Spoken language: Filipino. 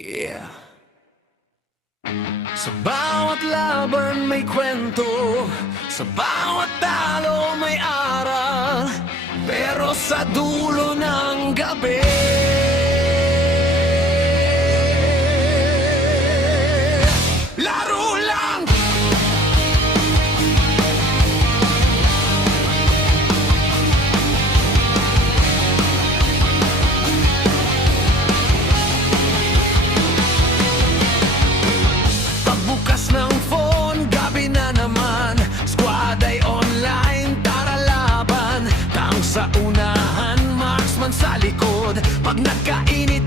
Yeah. Sa bawat laban may kwento, sa bawat talo may aral, pero sa dulo ng gabi laro lang. Pagbukas ng phone, gabi na naman, squad ay online, tara laban. Tang sa unahan, marksman sa likod, pag nagkainit